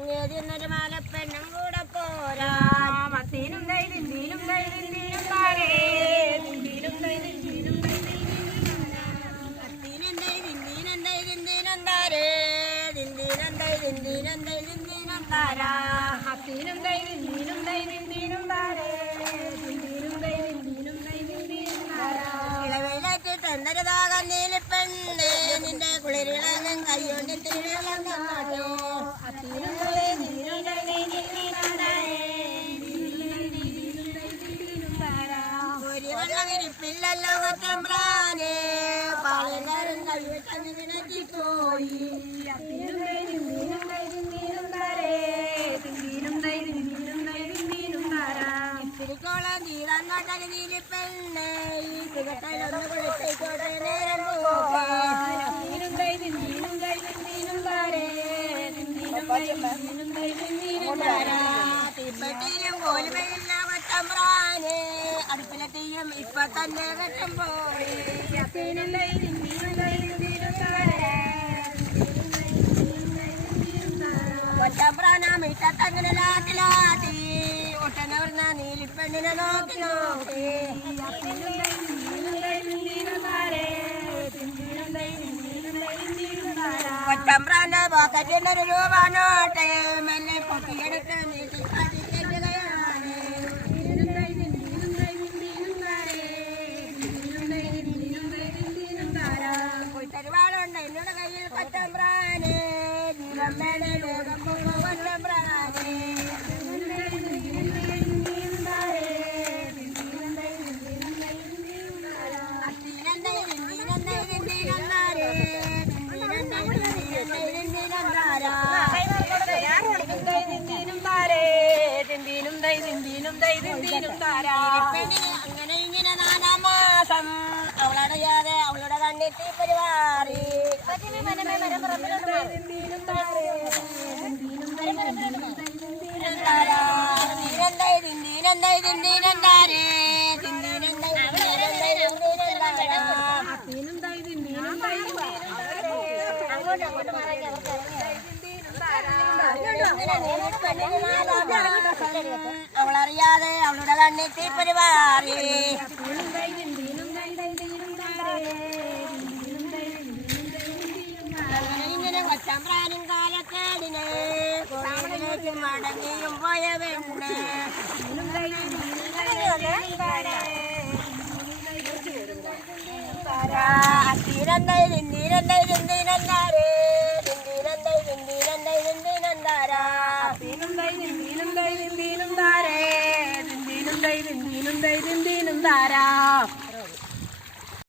അങ്ങേതിന്നൊരു മാലപ്പെണ്ണും കൂടെ പോരാ മത്തീനും ദൈതിന്തിനും ദൈതിന്തിനും താരേ ദിന്തിനും ദൈതിന്തിനും അത്തീനും ദൈതിന്തിനും ദൈതിന്തിനും താരേ ദിന്തിനും ദൈതിന്തിനും ദൈതിന്തിനും താരാ അത്തീനും ദൈതിന്തിനും ദൈതിന്തിനും താരേ ദിന്തിനും ദൈതിന്തിനും ദൈതിന്തിനും താരാ ഇളവയിലേക്ക് തെന്തരതാകാൻ നീലിപ്പെണ്ണേ നിന്റെ കുളിരിളങ്ങും കയ്യോണ്ട് തിരിളം തന്നോട്ടോ അത്തീനും ദൈതിന്തിനും ദൈതിന്തിനും താരേ ഒരു വെള്ളമിരിപ്പില്ലല്ലോ കൊറ്റമ്പ്രാനെ പാളയക്കാരൻ കൈവിട്ടങ്ങ് കിണറ്റിപ്പോയി അത്തീനും ദൈതിന്തിനും ദൈതിന്തിനും താരേ ദിന്തിനും ദൈതിന്തിനും ദൈതിന്തിനും താരാ തിരിക്കോളം തീരാങ്ങോട്ടൊരു നീലിപ്പെണ്ണേ ഈ തികട്ടലൊന്ന് കുളിച്ചോട്ടെ നേരം പോകേ അത്തീനും ദൈതിന്തിനും ദൈതിന്തിനും താരേ ദിന്തിനും ദൈതിന്തിനും ദൈതിന്തിനും താരാ തീപ്പെട്ടിയിലും കോലുമയില്ല കൊറ്റമ്പ്രാനെ അടുപ്പിലെ തീയും ഇപ്പൊ തന്നെ കെട്ടും പോയി അത്തീനും ദൈതിന്തിനും ദൈതിന്തിനും താരേ കൊറ്റമ്പ്രാന മിറ്റത്തങ്ങനെ ലാത്തിലാത്തി ഒട്ടനവർന്ന നീലിപ്പെണ്ണിനെ നോക്കി നോക്കി കൊറ്റമ്പ്രാന്റെ പോക്കറ്റിനൊരു രൂപ നോട്ടെ മെല്ലെ പൊക്കിയെടുത്ത് നീട്ടി കാട്ടിക്കെട്ടുകയാണ് കൊയ്ത്തരുവാളുണ്ട് എന്നോട് കയ്യിൽ കൊറ്റമ്പ്രാനെ ജീവമ്മേടെ വേഗം കൊറ്റമ്പ്രാനെ അങ്ങനെ ഇങ്ങനെ 4-ാം മാസം അവളടയാതെ അവളുടെ കണ്ണെത്തി പരിവാറി അവളറിയാതെ അവളുടെ കണ്ണെത്തി പരിവാറി ഇങ്ങനെ കൊച്ചമ്പ്രാനും കാലക്കേടിനെ കോഴിയിലേക്ക് മടങ്ങിയും പോയ പെണ്ണ് തീരന്തൈ ദിന്ദീരന്തൈ ദിന്ദീനന്താരേ ദിന്ദീനന്തൈ ദിന്ദീനന്തൈ ദിന്ദീനന്താരാ ദിന്തിനും ദൈതിന്തിനും താരേ ദിന്തിനും ദൈതിന്തിനും ദൈതിന്തിനും താരാ